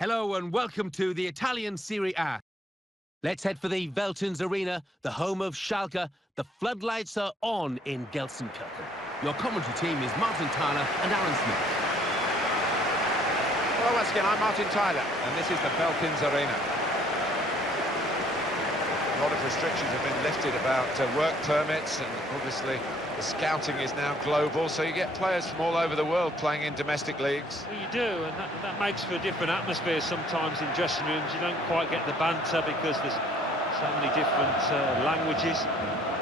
Hello and welcome to the Italian Serie A. Let's head for the Veltins Arena, the home of Schalke. The floodlights are on in Gelsenkirchen. Your commentary team is Martin Tyler and Aaron Smith. Hello once again, I'm Martin Tyler, and this is the Veltins Arena. A lot of restrictions have been lifted about work permits, and obviously the scouting is now global, so you get players from all over the world playing in domestic leagues. Well, you do, and that makes for a different atmosphere sometimes in dressing rooms. You don't quite get the banter because there's so many different languages,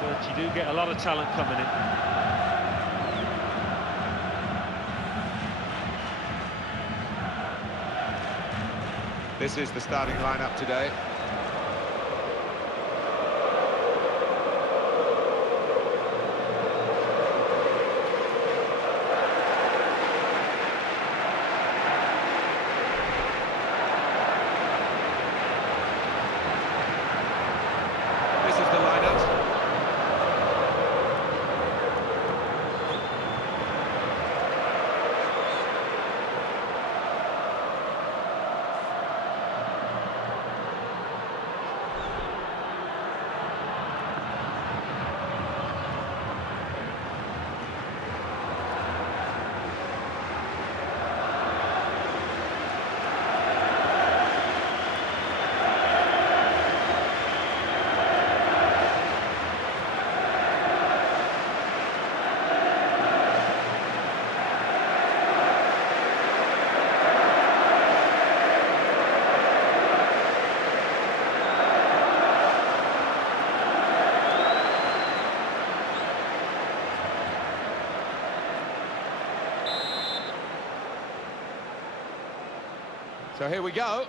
but you do get a lot of talent coming in. This is the starting lineup today. This is the lineup. So here we go.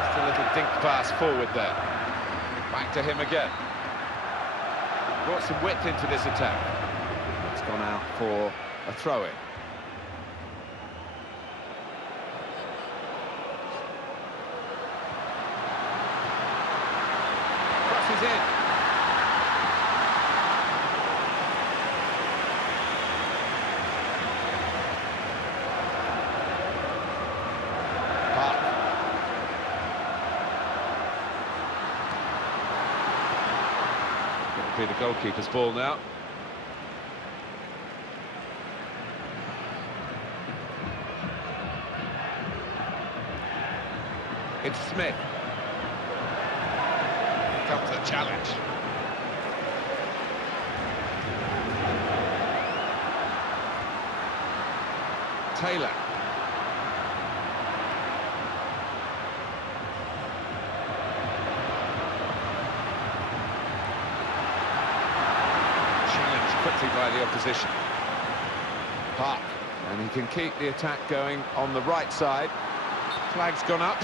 Just a little dink pass forward there. Back to him again. Brought some width into this attack. It's gone out for a throw-in. Crosses in. Be the goalkeeper's ball now. It's Smith. Here comes the challenge. Taylor. Quickly by the opposition. Park, and he can keep the attack going on the right side. Flag's gone up.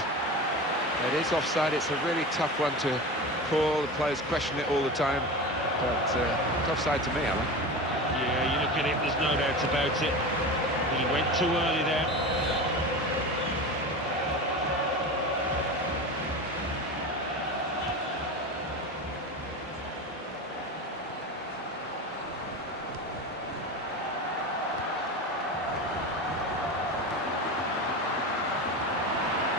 It is offside. It's a really tough one to call. The players question it all the time, but it's offside to me, Alan. Yeah, you look at it, there's no doubt about it. He went too early there.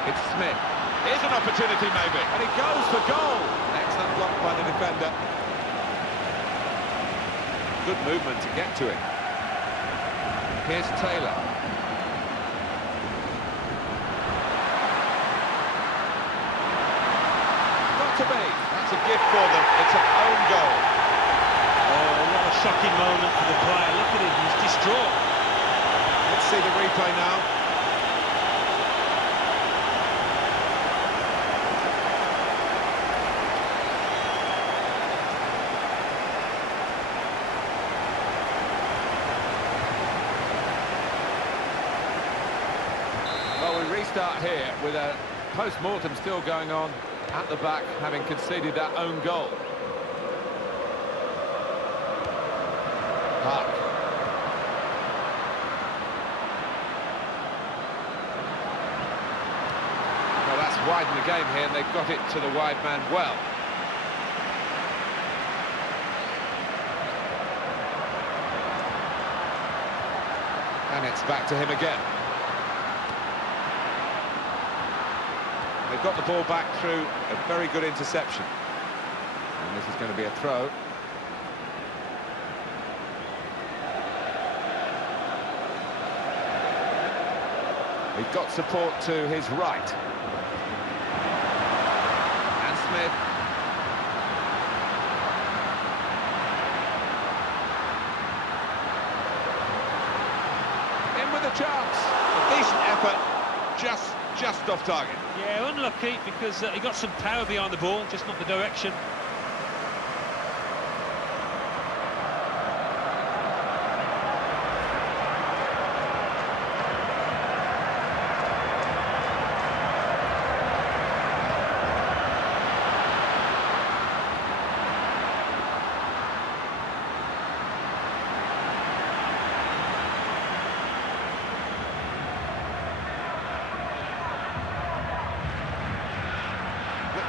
It's Smith. Here's an opportunity, maybe. And he goes for goal. Excellent block by the defender. Good movement to get to it. Here's Taylor. Not to be. That's a gift for them. It's an own goal. Oh, what a shocking moment for the player. Look at him, he's distraught. Let's see the replay now. Well, we restart here with a post-mortem still going on at the back, having conceded that own goal. Park. Well, that's widened the game here, and they've got it to the wide man well. And it's back to him again. They've got the ball back through a very good interception. And this is going to be a throw. He got support to his right. And Smith. In with a chance. A decent effort, just off target. Yeah, unlucky because he got some power behind the ball, just not the direction.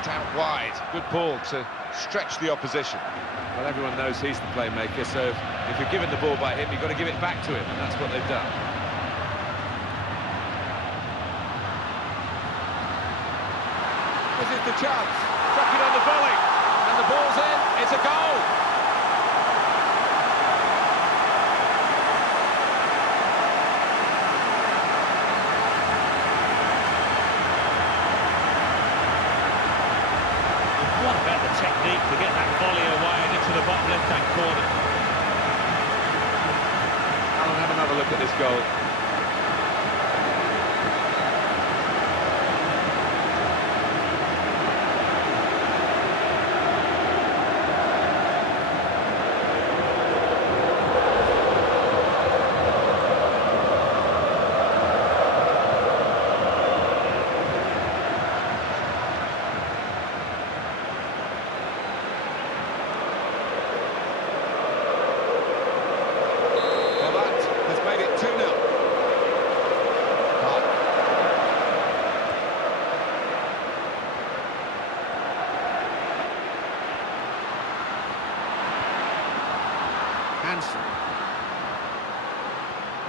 Out wide, good ball to stretch the opposition. Well, everyone knows he's the playmaker, so if you're given the ball by him, you've got to give it back to him, and that's what they've done. This is the chance. Struck it on the volley, and the ball's in. It's a goal. What about the technique to get that volley away and into the bottom left-hand corner? Alan, have another look at this goal.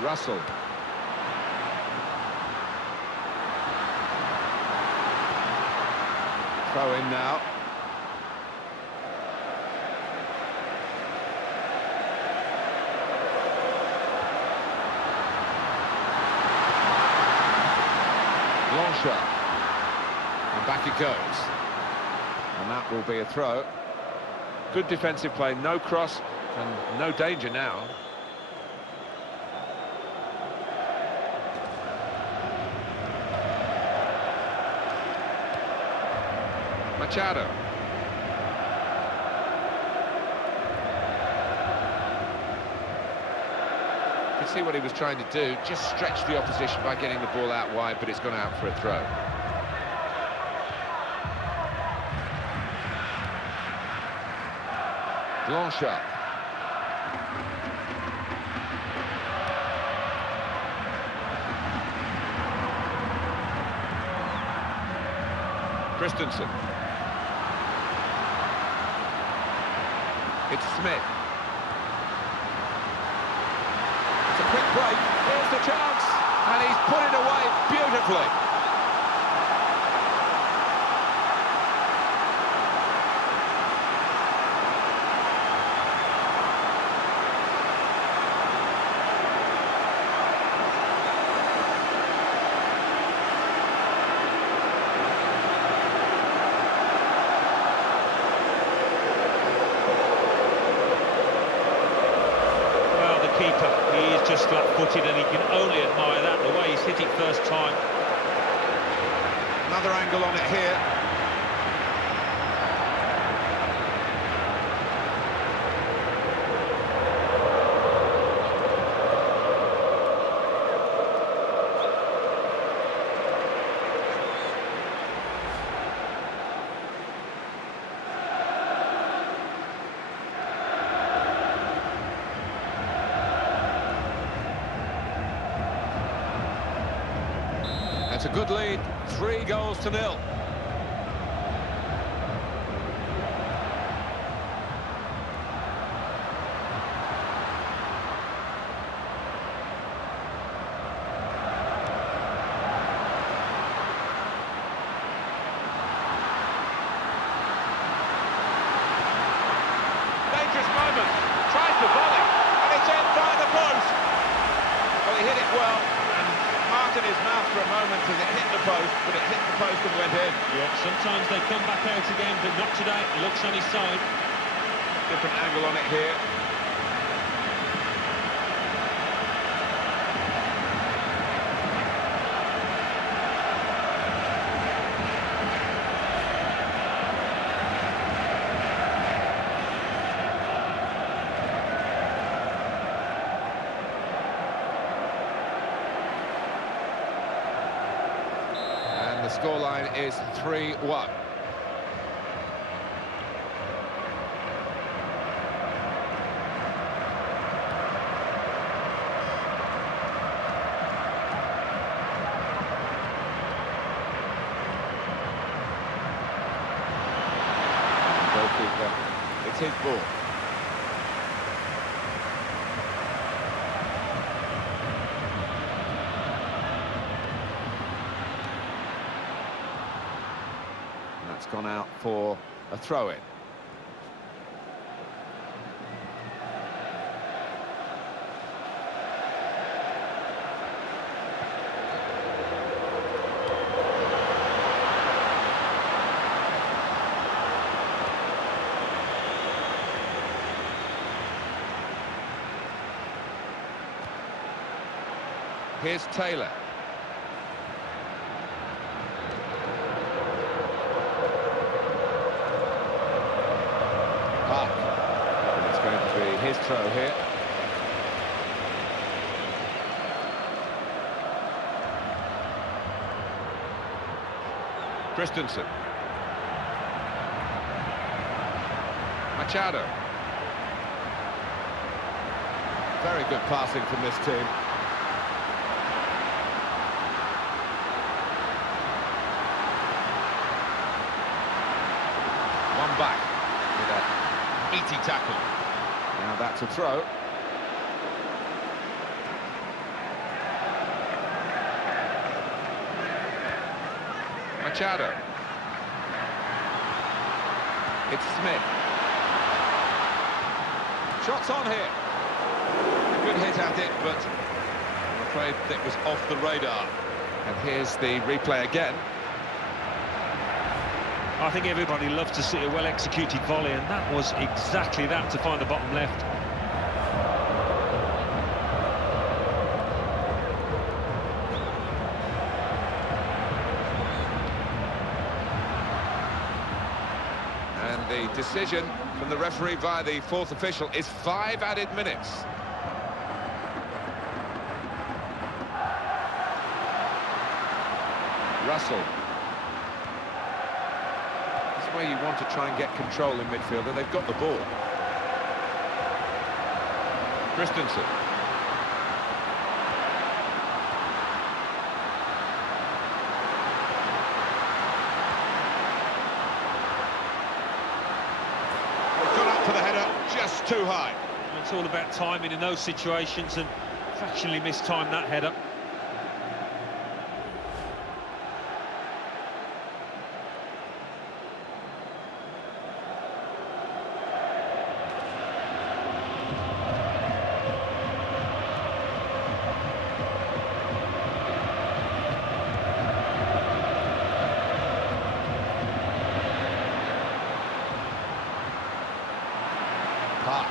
Russell. Throw in now. Blanchard. And back it goes. And that will be a throw. Good defensive play, no cross and no danger now. Machado. You can see what he was trying to do, just stretch the opposition by getting the ball out wide, but it's gone out for a throw. Blanchard. Christensen. It's Smith. It's a quick break. Here's the chance. And he's put it away beautifully. He is just flat-footed and he can only admire that, the way he's hit it first time. Another angle on it here. It's a good lead, 3-0. hit it well, and marked his mouth for a moment as it hit the post, but it hit the post and went in. Yeah, sometimes they come back out again, but not today. It looks on his side. Different angle on it here. The scoreline is 3-1. Goalkeeper, it's his ball. That's gone out for a throw-in. Here's Taylor. And it's going to be his throw here. Christensen. Machado. Very good passing from this team. One back with a meaty tackle. Now that's a throw. Machado. It's Smith. Shots on here. A good hit at it, but I'm afraid it was off the radar. And here's the replay again. I think everybody loves to see a well-executed volley, and that was exactly that, to find the bottom left. And the decision from the referee via the fourth official is 5 added minutes. Russell. That's where you want to try and get control in midfield, and they've got the ball. Christensen. Gone up for the header, just too high. It's all about timing in those situations, and fractionally mistimed that header. Park.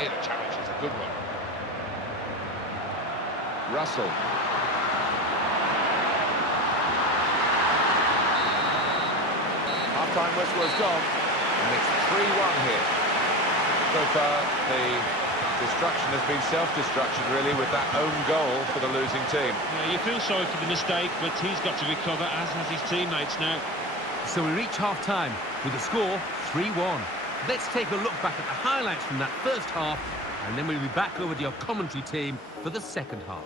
Here the challenge is a good one. Russell. Half-time whistle has gone, and it's 3-1 here. So far, the destruction has been self-destruction, really, with that own goal for the losing team. Yeah, you feel sorry for the mistake, but he's got to recover, as has his teammates now. So we reach half-time with the score 3-1. Let's take a look back at the highlights from that first half, and then we'll be back over to your commentary team for the second half.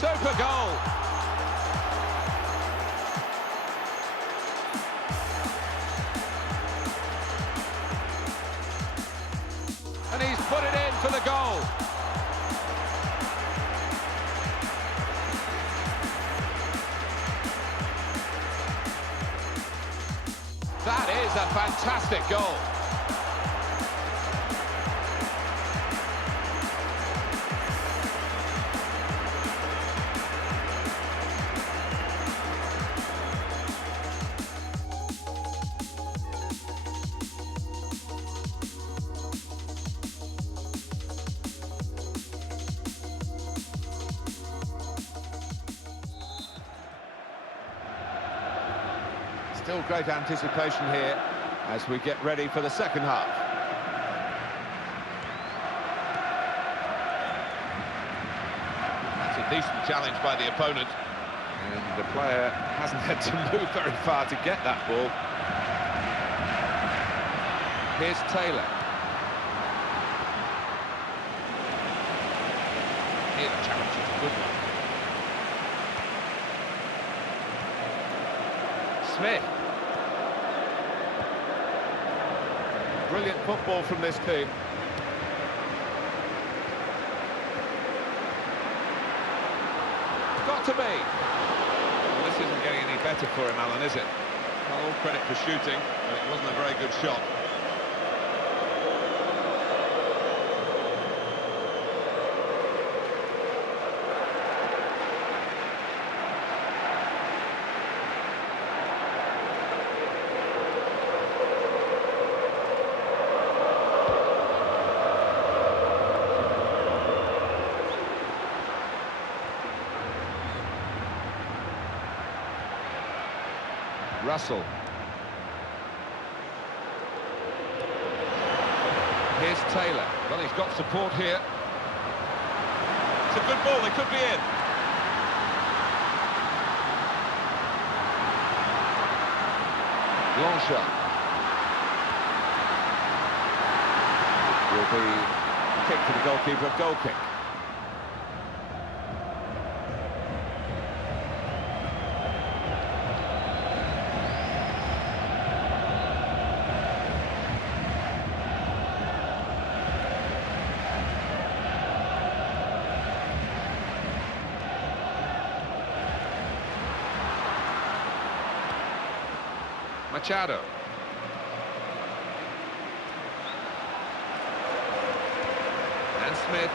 Super goal! And he's put it in for the goal. That is a fantastic goal. Still great anticipation here as we get ready for the second half. That's a decent challenge by the opponent. And the player hasn't had to move very far to get that ball. Here's Taylor. Here the challenge is a good one. Smith. Brilliant football from this team. It's got to be. Well, this isn't getting any better for him, Alan, is it? Well, all credit for shooting, but it wasn't a very good shot. Russell. Here's Taylor. Well, he's got support here. It's a good ball, they could be in. Blanchard. Will be a kick to the goalkeeper, a goal kick. Machado. And Smith.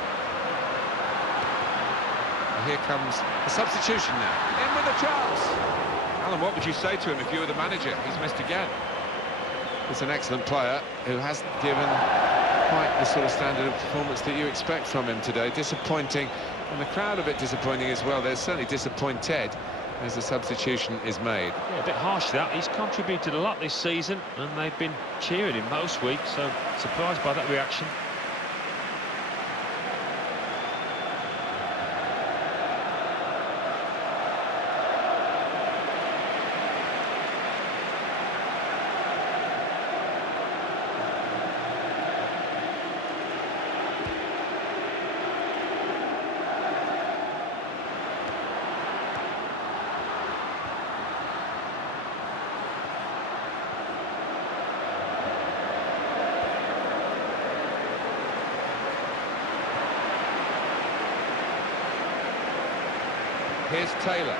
And here comes the substitution now. In with a chance. Alan, what would you say to him if you were the manager? He's missed again. He's an excellent player who hasn't given quite the sort of standard of performance that you expect from him today. Disappointing, and the crowd a bit disappointing as well. They're certainly disappointed as the substitution is made. Yeah, a bit harsh that. He's contributed a lot this season and they've been cheering him most weeks, so surprised by that reaction. Here's Taylor.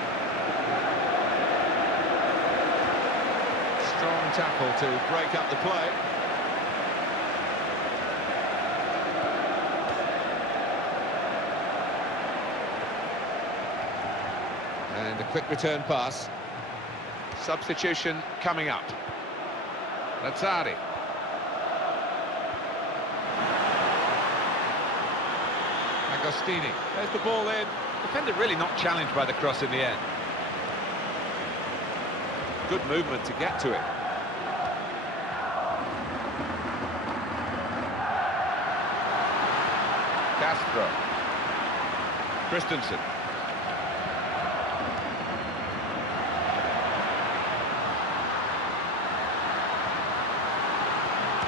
Strong tackle to break up the play. And a quick return pass. Substitution coming up. Lazzari. Agostini. There's the ball in. Defender really not challenged by the cross in the end. Good movement to get to it. Castro. Christensen.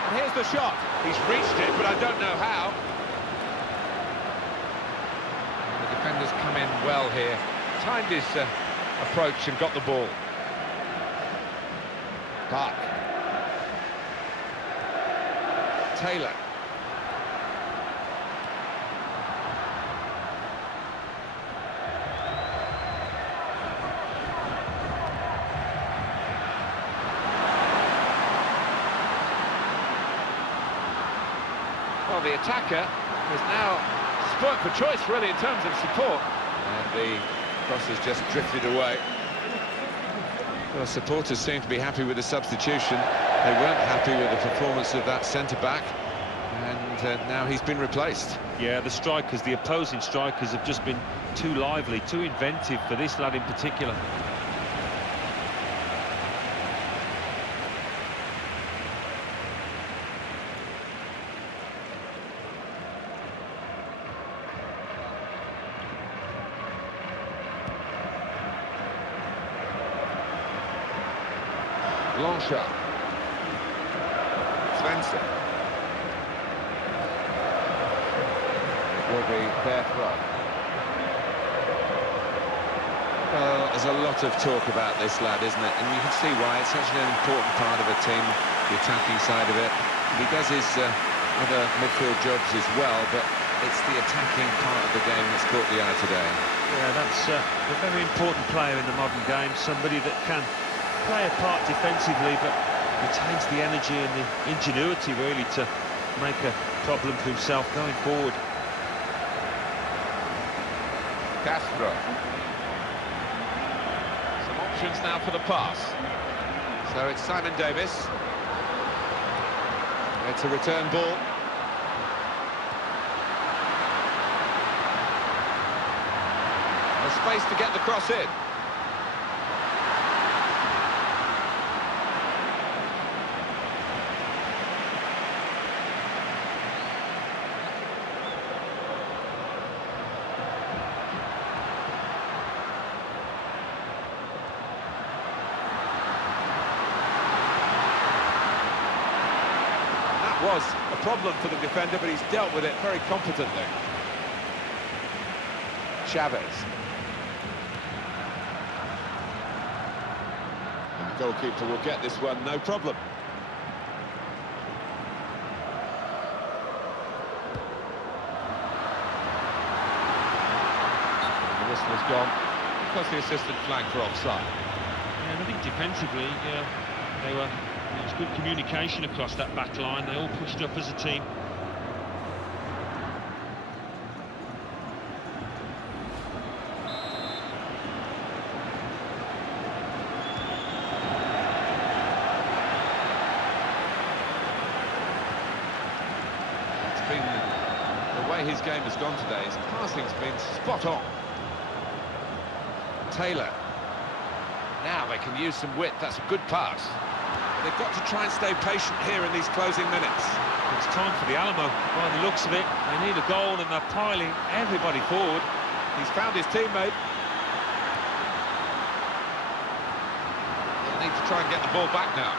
And here's the shot. He's reached it, but I don't know how. has come in well here. Timed his approach and got the ball. Park. Taylor. Well, the attacker is now spoilt for choice, really, in terms of support. And the cross has just drifted away. Well, supporters seem to be happy with the substitution. They weren't happy with the performance of that centre-back. And now he's been replaced. Yeah, the strikers, the opposing strikers, have just been too lively, too inventive for this lad in particular. Blanchard. Svensson. It will be their throw. Well, there's a lot of talk about this lad, isn't it? And you can see why. It's such an important part of a team, the attacking side of it. He does his other midfield jobs as well, but it's the attacking part of the game that's caught the eye today. Yeah, that's a very important player in the modern game, somebody that can play a part defensively, but retains the energy and the ingenuity, really, to make a problem for himself going forward. Castro. Some options now for the pass. So it's Simon Davis. It's a return ball. There's space to get the cross in. Was a problem for the defender, but he's dealt with it very competently. Chavez. And the goalkeeper will get this one, no problem. The whistle has gone because the assistant flagged for offside. Yeah, and I think defensively, there was good communication across that back line. They all pushed up as a team. It's been the way his game has gone today. His passing's been spot on. Taylor. Now they can use some width. That's a good pass. They've got to try and stay patient here in these closing minutes. It's time for the Alamo. By the looks of it, they need a goal and they're piling everybody forward. He's found his teammate. They'll need to try and get the ball back now.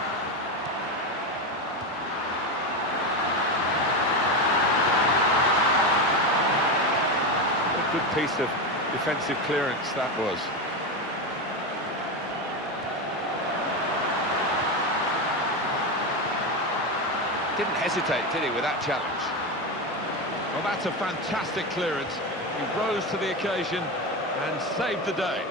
A good piece of defensive clearance that was. Didn't hesitate, did he, with that challenge? Well, that's a fantastic clearance. He rose to the occasion and saved the day.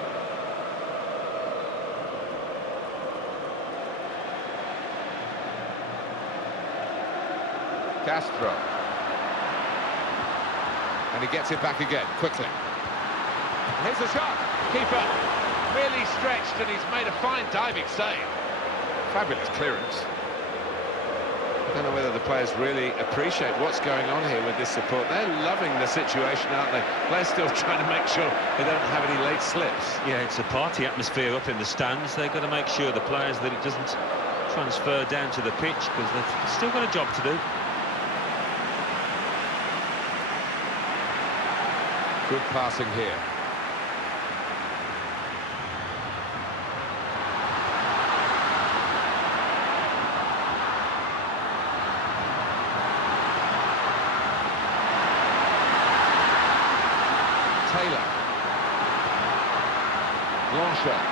Castro. And he gets it back again, quickly. Here's the shot. Keeper really stretched and he's made a fine diving save. Fabulous clearance. I don't know whether the players really appreciate what's going on here with this support. They're loving the situation, aren't they? Players still trying to make sure they don't have any late slips. Yeah, it's a party atmosphere up in the stands. They've got to make sure, the players, that it doesn't transfer down to the pitch, because they've still got a job to do. Good passing here. Taylor. Blanchard.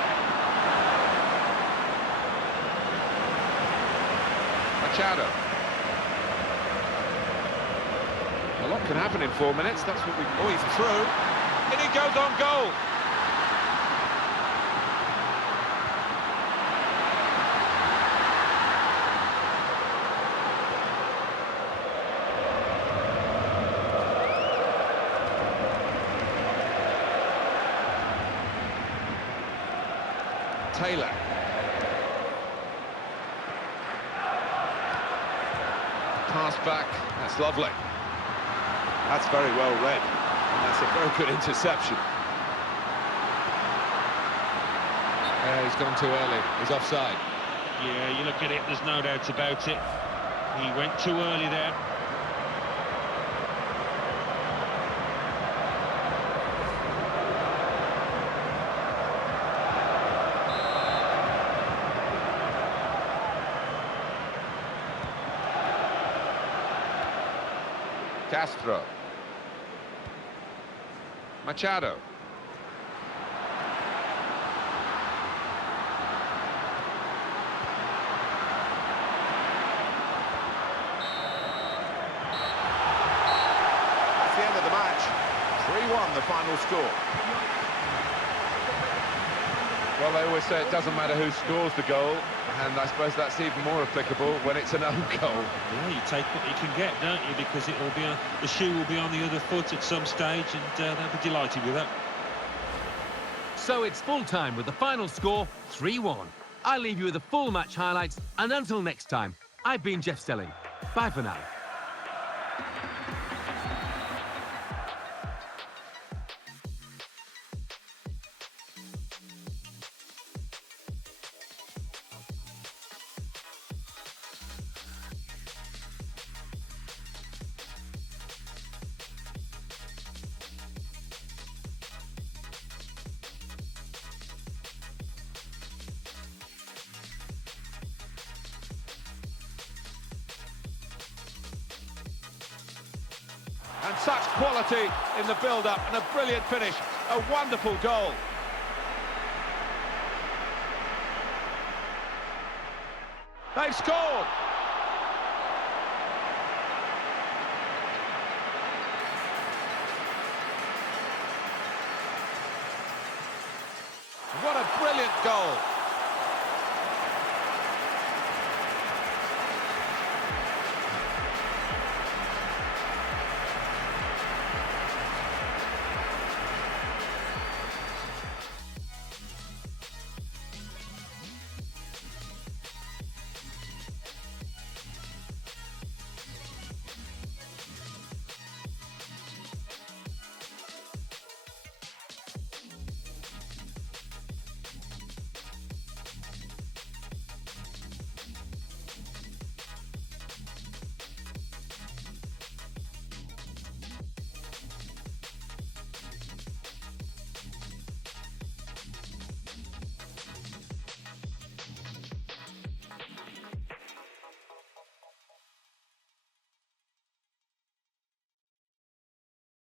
Machado. A lot can happen in 4 minutes, that's what we... Oh, he's through. And he goes on goal. Taylor. Pass back, that's lovely. That's very well read, and that's a very good interception. He's gone too early, he's offside. Yeah, you look at it, there's no doubt about it. He went too early there. Castro. Machado. That's the end of the match. 3-1 the final score. Well, they always say it doesn't matter who scores the goal, and I suppose that's even more applicable when it's an own goal. Yeah, you take what you can get, don't you? Because it will be the shoe will be on the other foot at some stage, and they'll be delighted with that. So it's full time with the final score 3-1. I'll leave you with the full match highlights, and until next time, I've been Jeff Stelling. Bye for now. And such quality in the build-up, and a brilliant finish, a wonderful goal. They've scored!